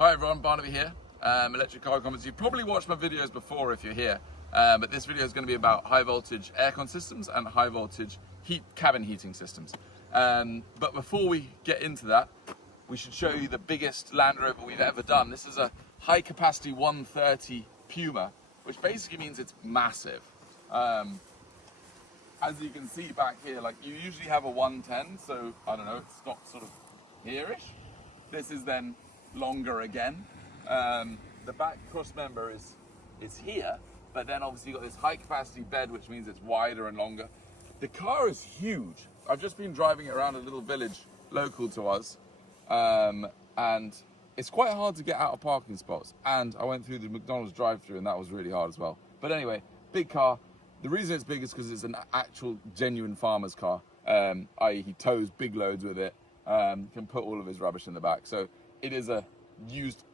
Hi everyone, Barnaby here, Electric Car Comments. You've probably watched my videos before if you're here, but this video is going to be about high voltage aircon systems and high voltage cabin heating systems. But before we get into that, we should show you the biggest Land Rover we've ever done. This is a high capacity 130 Puma, which basically means it's massive. As you can see back here, like you usually have a 110, so I don't know, it's not sort of here-ish. This is then longer again. The back cross member is here, but then obviously you've got this high capacity bed, which means it's wider and longer. The car is huge. I've just been driving it around a little village local to us, and it's quite hard to get out of parking spots. And I went through the McDonald's drive-through, and that was really hard as well. But anyway, big car. The reason it's big is because it's an actual genuine farmer's car, i.e. he tows big loads with it, can put all of his rubbish in the back. So it is a used,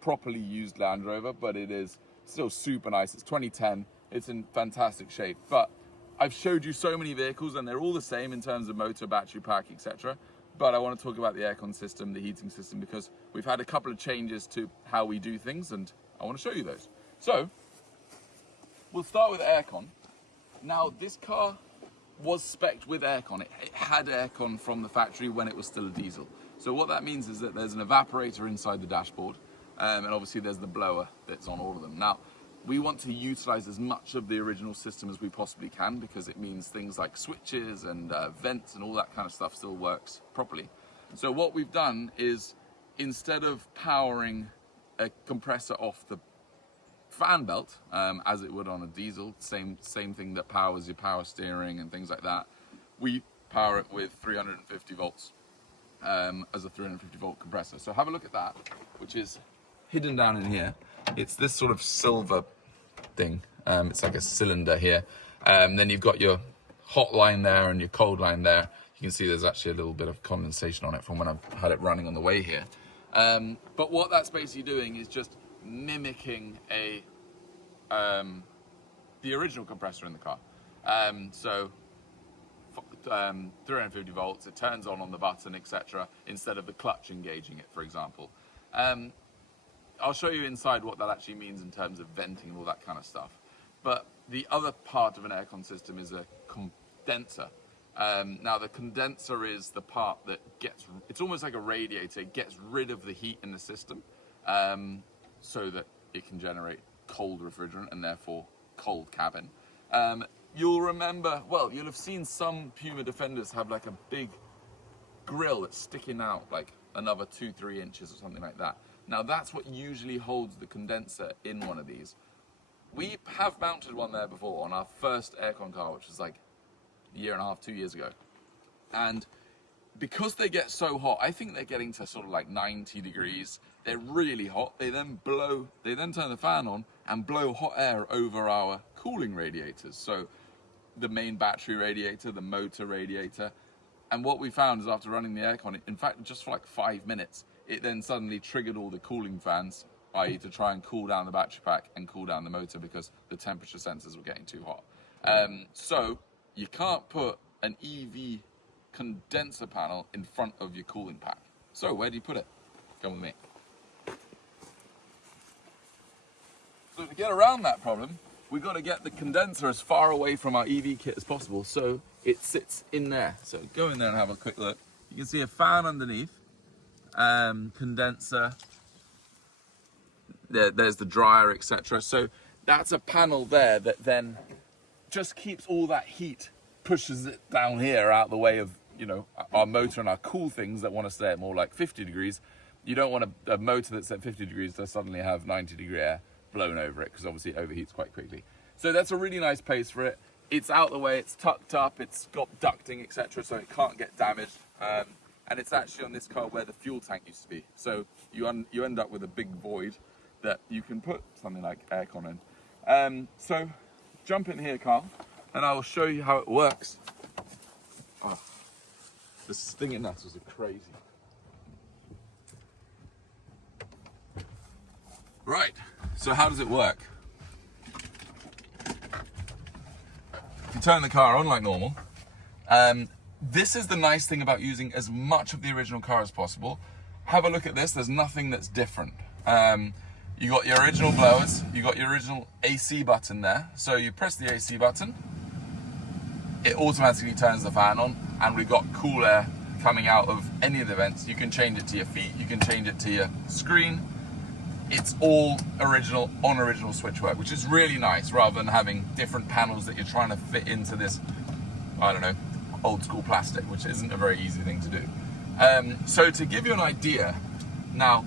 properly used Land Rover, but it is still super nice. It's 2010, it's in fantastic shape. But I've showed you so many vehicles and they're all the same in terms of motor, battery pack, etc. But I want to talk about the aircon system, the heating system, because we've had a couple of changes to how we do things and I want to show you those. So we'll start with aircon. Now this car was spec'd with aircon. It had aircon from the factory when it was still a diesel. So what that means is that there's an evaporator inside the dashboard, and obviously there's the blower that's on all of them. Now, we want to utilize as much of the original system as we possibly can because it means things like switches and vents and all that kind of stuff still works properly. So what we've done is, instead of powering a compressor off the fan belt, as it would on a diesel, same thing that powers your power steering and things like that, we power it with 350 volts as a 350 volt compressor. So have a look at that, which is hidden down in here. It's this sort of silver thing. It's like a cylinder here. Then you've got your hot line there and your cold line there. You can see there's actually a little bit of condensation on it from when I've had it running on the way here. But what that's basically doing is just mimicking the original compressor in the car. So 350 volts, it turns on the button, etc., instead of the clutch engaging it, for example. I'll show you inside what that actually means in terms of venting and all that kind of stuff. But the other part of an aircon system is a condenser. Now the condenser is the part that it's almost like a radiator. It gets rid of the heat in the system so that it can generate cold refrigerant and therefore cold cabin. You'll remember, well, you'll have seen some Puma Defenders have like a big grill that's sticking out like another 2-3 inches or something like that. Now that's what usually holds the condenser in one of these. We have mounted one there before on our first aircon car, which was like a year and a half, 2 years ago. And because they get so hot, I think they're getting to sort of like 90 degrees. They're really hot. They then turn the fan on and blow hot air over our cooling radiators. So the main battery radiator, the motor radiator. And what we found is after running the aircon, in fact, just for like 5 minutes, it then suddenly triggered all the cooling fans, i.e. to try and cool down the battery pack and cool down the motor because the temperature sensors were getting too hot. So you can't put an EV condenser panel in front of your cooling pack. So where do you put it? Come with me. So to get around that problem, we've got to get the condenser as far away from our EV kit as possible, so it sits in there. So go in there and have a quick look. You can see a fan underneath, condenser, there's the dryer, etc. So that's a panel there that then just keeps all that heat, pushes it down here out the way of our motor and our cool things that want to stay at more like 50 degrees. You don't want a motor that's at 50 degrees to suddenly have 90 degree air blown over it because obviously it overheats quite quickly. So that's a really nice place for it. It's out the way, it's tucked up, it's got ducting, etc., so it can't get damaged. And it's actually on this car where the fuel tank used to be. So you end up with a big void that you can put something like aircon in. So jump in here, Carl, and I will show you how it works. Oh, the stinging nettles are crazy. Right, so how does it work? If you turn the car on like normal, this is the nice thing about using as much of the original car as possible. Have a look at this, there's nothing that's different. You got your original blowers, you got your original AC button there. So you press the AC button, it automatically turns the fan on, and we've got cool air coming out of any of the vents. You can change it to your feet, you can change it to your screen. It's all original on original switchwork, which is really nice, rather than having different panels that you're trying to fit into this, I don't know, old school plastic, which isn't a very easy thing to do. So to give you an idea, now,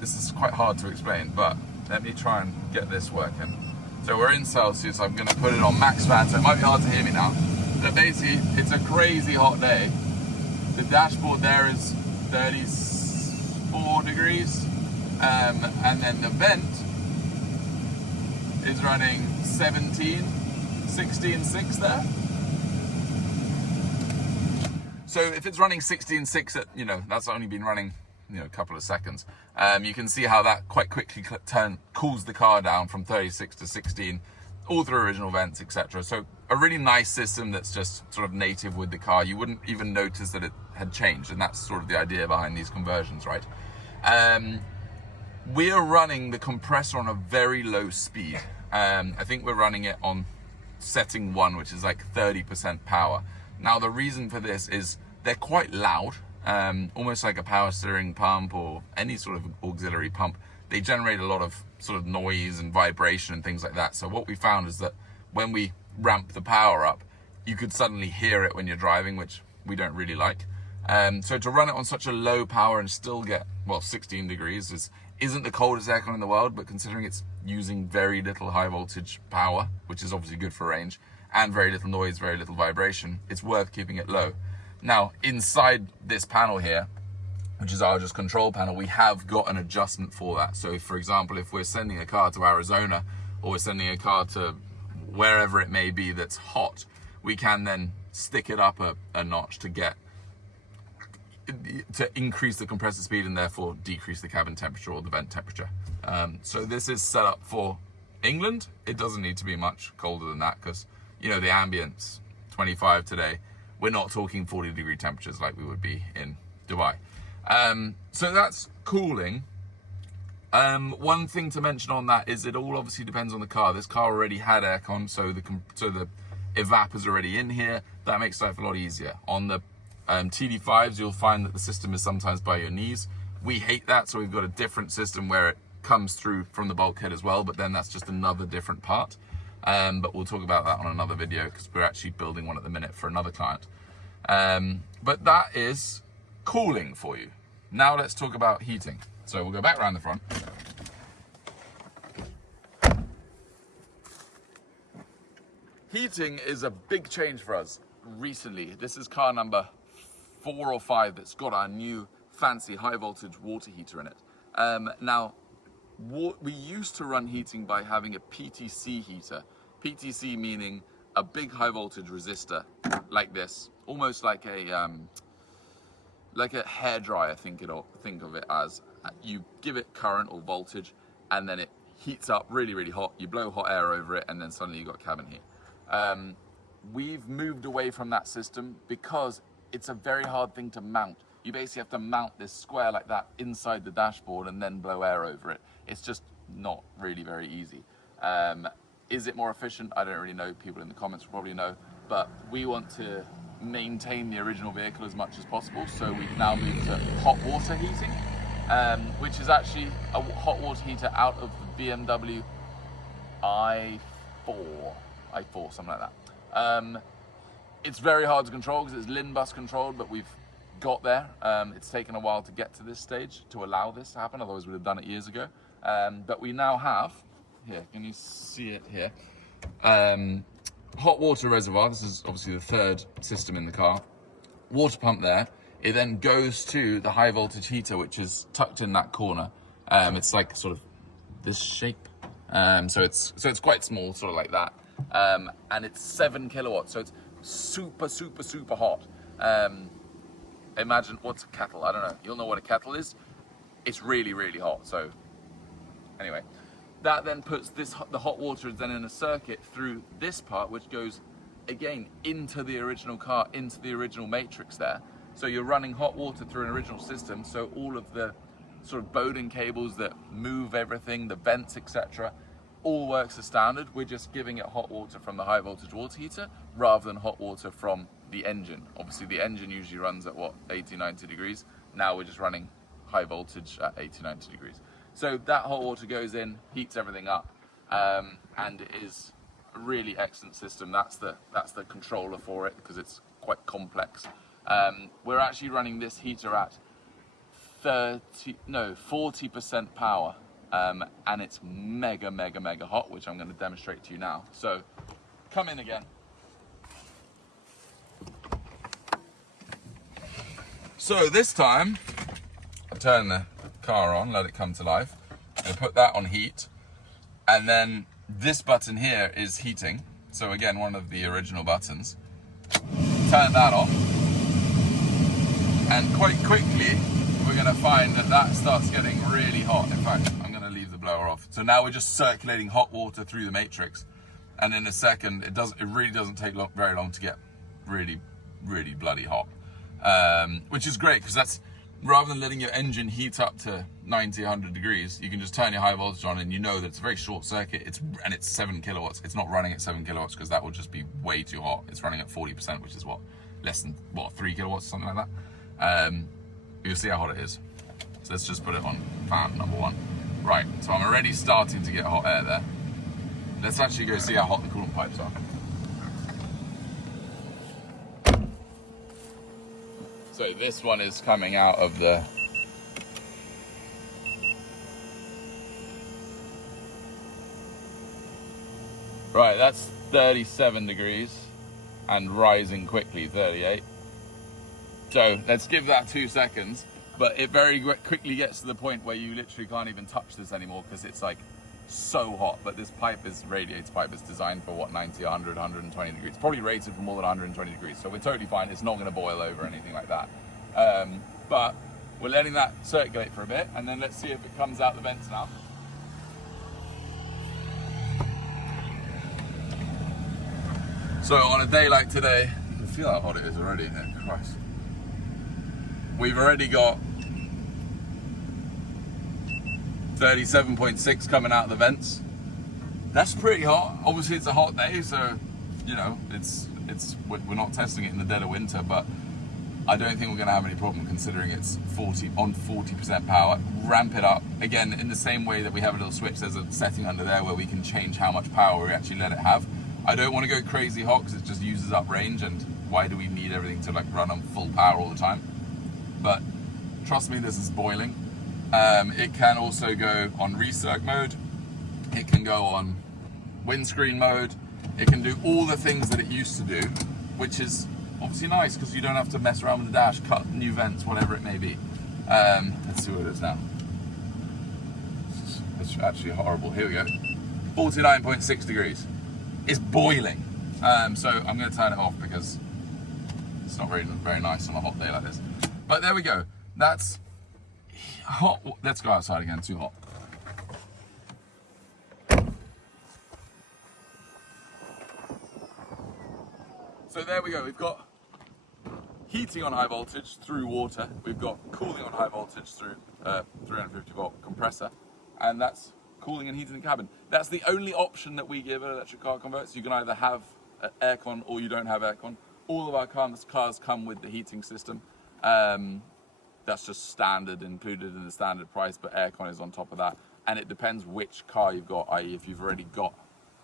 this is quite hard to explain, but let me try and get this working. So we're in Celsius, I'm gonna put it on max fan, so it might be hard to hear me now. But basically, it's a crazy hot day. The dashboard there is 34 degrees, and then the vent is running 16.6 there. So if it's running 16.6 at, that's only been running, a couple of seconds. You can see how that quite quickly cools the car down from 36 to 16, all through original vents, etc. So a really nice system that's just sort of native with the car. You wouldn't even notice that it had changed, and that's sort of the idea behind these conversions, right? We are running the compressor on a very low speed. I think we're running it on setting 1, which is like 30% power. Now the reason for this is they're quite loud. Almost like a power steering pump or any sort of auxiliary pump. They generate a lot of sort of noise and vibration and things like that. So what we found is that when we ramp the power up, you could suddenly hear it when you're driving, which we don't really like. So to run it on such a low power and still get, 16 degrees isn't the coldest aircon in the world, but considering it's using very little high voltage power, which is obviously good for range, and very little noise, very little vibration, it's worth keeping it low. Now, inside this panel here, which is our just control panel, we have got an adjustment for that. So, for example, if we're sending a car to Arizona, or we're sending a car to wherever it may be that's hot, we can then stick it up a notch to increase the compressor speed and therefore decrease the cabin temperature or the vent temperature. So this is set up for England. It doesn't need to be much colder than that because, the ambience, 25 today. We're not talking 40-degree temperatures like we would be in Dubai. So that's cooling. One thing to mention on that is it all obviously depends on the car. This car already had aircon, so the evap is already in here. That makes life a lot easier. On the TD5s, you'll find that the system is sometimes by your knees. We hate that, so we've got a different system where it comes through from the bulkhead as well, but then that's just another different part. But we'll talk about that on another video because we're actually building one at the minute for another client. But that is cooling for you. Now let's talk about heating. So we'll go back around the front. Heating is a big change for us recently. This is car number 4 or 5 that's got our new fancy high voltage water heater in it. Now, we used to run heating by having a PTC heater. PTC meaning a big high voltage resistor like this, almost like a hairdryer. Think of it as. You give it current or voltage, and then it heats up really, really hot. You blow hot air over it, and then suddenly you've got cabin heat. We've moved away from that system because it's a very hard thing to mount. You basically have to mount this square like that inside the dashboard and then blow air over it. It's just not really very easy. Is it more efficient? I don't really know. People in the comments will probably know. But we want to maintain the original vehicle as much as possible. So we've now moved to hot water heating, which is actually a hot water heater out of the BMW i4, something like that. It's very hard to control because it's LIN bus controlled, but we've got there. It's taken a while to get to this stage to allow this to happen, otherwise we'd have done it years ago. But we now have, here, can you see it here? Hot water reservoir. This is obviously the third system in the car. Water pump there. It then goes to the high voltage heater, which is tucked in that corner. It's like sort of this shape. So it's quite small, sort of like that. And it's 7 kilowatts, so it's super, super, super hot. Imagine, what's a kettle? I don't know. You'll know what a kettle is. It's really, really hot. So anyway, that then puts the hot water is then in a circuit through this part, which goes again into the original car, into the original matrix there. So you're running hot water through an original system. So all of the sort of Bowden cables that move everything, the vents, etc., all works as standard. We're just giving it hot water from the high voltage water heater rather than hot water from the engine. Obviously the engine usually runs at what, 80, 90 degrees. Now we're just running high voltage at 80, 90 degrees. So that hot water goes in, heats everything up, and it is a really excellent system. That's the controller for it, because it's quite complex. We're actually running this heater at 40% power, and it's mega hot, which I'm going to demonstrate to you now. So come in again. So this time I turn the car on, let it come to life, and put that on heat, and then this button here is heating. So again, one of the original buttons. Turn that off, and quite quickly we're going to find that that starts getting really hot. In fact, I'm going to leave the blower off. So now we're just circulating hot water through the matrix, and in a second, it really doesn't take very long to get really bloody hot, which is great, because that's, rather than letting your engine heat up to 90, 100 degrees, you can just turn your high voltage on, and you know that it's a very short circuit. It's 7 kilowatts. It's not running at 7 kilowatts because that will just be way too hot. It's running at 40%, which is what, less than 3 kilowatts, something like that. You'll see how hot it is. So let's just put it on fan number 1. Right, so I'm already starting to get hot air there. Let's actually go see how hot the coolant pipes are. So this one is coming out of the right, that's 37 degrees and rising quickly, 38. So let's give that 2 seconds, but it very quickly gets to the point where you literally can't even touch this anymore because it's like so hot. But this pipe is, radiator pipe, is designed for what, 90, 100, 120 degrees. It's probably rated for more than 120 degrees, so we're totally fine. It's not going to boil over or anything like that. But we're letting that circulate for a bit, and then let's see if it comes out the vents now. So on a day like today, you can feel how hot it is already. Christ. We've already got 37.6 coming out of the vents. That's pretty hot. Obviously it's a hot day, so you know, we're not testing it in the dead of winter, but I don't think we're going to have any problem considering it's 40% power. Ramp it up again in the same way that we have a little switch. There's a setting under there where we can change how much power we actually let it have. I don't want to go crazy hot because it just uses up range, and why do we need everything to like run on full power all the time? But trust me, this is boiling. It can also go on recirc mode. It can go on windscreen mode. It can do all the things that it used to do, which is obviously nice because you don't have to mess around with the dash, cut new vents, whatever it may be. Let's see what it is now. It's actually horrible. Here we go. 49.6 degrees. It's boiling. So I'm going to turn it off because it's not very nice on a hot day like this. But there we go. That's hot. Let's go outside again. Too hot. So there we go. We've got heating on high voltage through water. We've got cooling on high voltage through 350 volt compressor, and that's cooling and heating the cabin. That's the only option that we give at Electric Car Converts. You can either have aircon or you don't have aircon. All of our cars come with the heating system. That's just standard, included in the standard price, but aircon is on top of that. And it depends which car you've got, i.e. if you've already got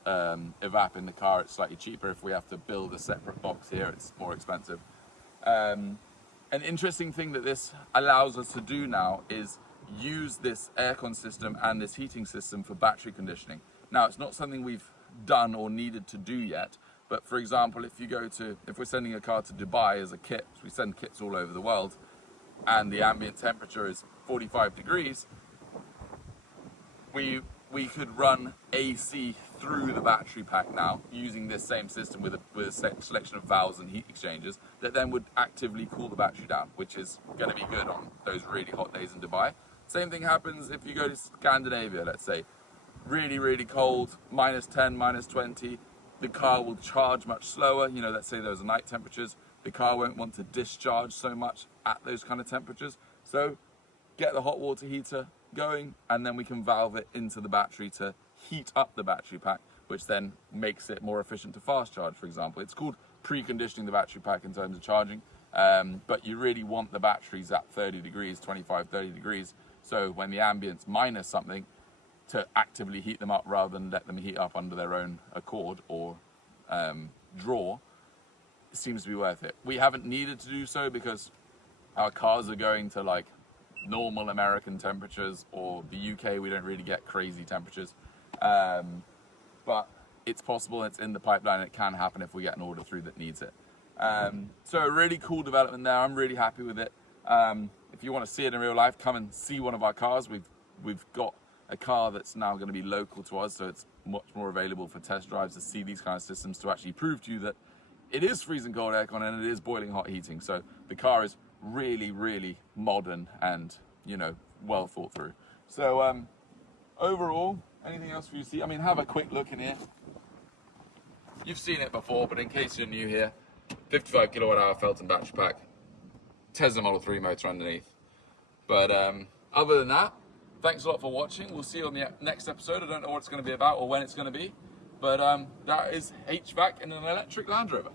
evap in the car, it's slightly cheaper. If we have to build a separate box here, it's more expensive. An interesting thing that this allows us to do now is use this aircon system and this heating system for battery conditioning. Now, it's not something we've done or needed to do yet, but for example, if we're sending a car to Dubai as a kit, we send kits all over the world, and the ambient temperature is 45 degrees, we could run AC through the battery pack now using this same system with a selection of valves and heat exchangers that then would actively cool the battery down, which is going to be good on those really hot days in Dubai. Same thing happens if you go to Scandinavia, let's say. Really cold, -10, -20. The car will charge much slower. You know, let's say those are night temperatures. The car won't want to discharge so much at those kind of temperatures. So get the hot water heater going, and then we can valve it into the battery to heat up the battery pack, which then makes it more efficient to fast charge, for example. It's called preconditioning the battery pack in terms of charging, but you really want the batteries at 30 degrees, 25, 30 degrees, so when the ambient's minus something, to actively heat them up rather than let them heat up under their own accord or draw, it seems to be worth it. We haven't needed to do so because our cars are going to like normal American temperatures, or the UK, we don't really get crazy temperatures. But it's possible, it's in the pipeline, it can happen if we get an order through that needs it. So a really cool development there, I'm really happy with it. If you want to see it in real life, come and see one of our cars. We've got a car that's now going to be local to us, so it's much more available for test drives to see these kind of systems, to actually prove to you that it is freezing cold aircon and it is boiling hot heating. So the car is really, really modern and, you know, well thought through. So overall, anything else for you to see? I mean, have a quick look in here. You've seen it before, but in case you're new here, 55 kilowatt hour Felton battery pack, Tesla Model 3 motor underneath. But other than that, thanks a lot for watching. We'll see you on the next episode. I don't know what it's going to be about or when it's going to be, but that is HVAC in an electric Land Rover.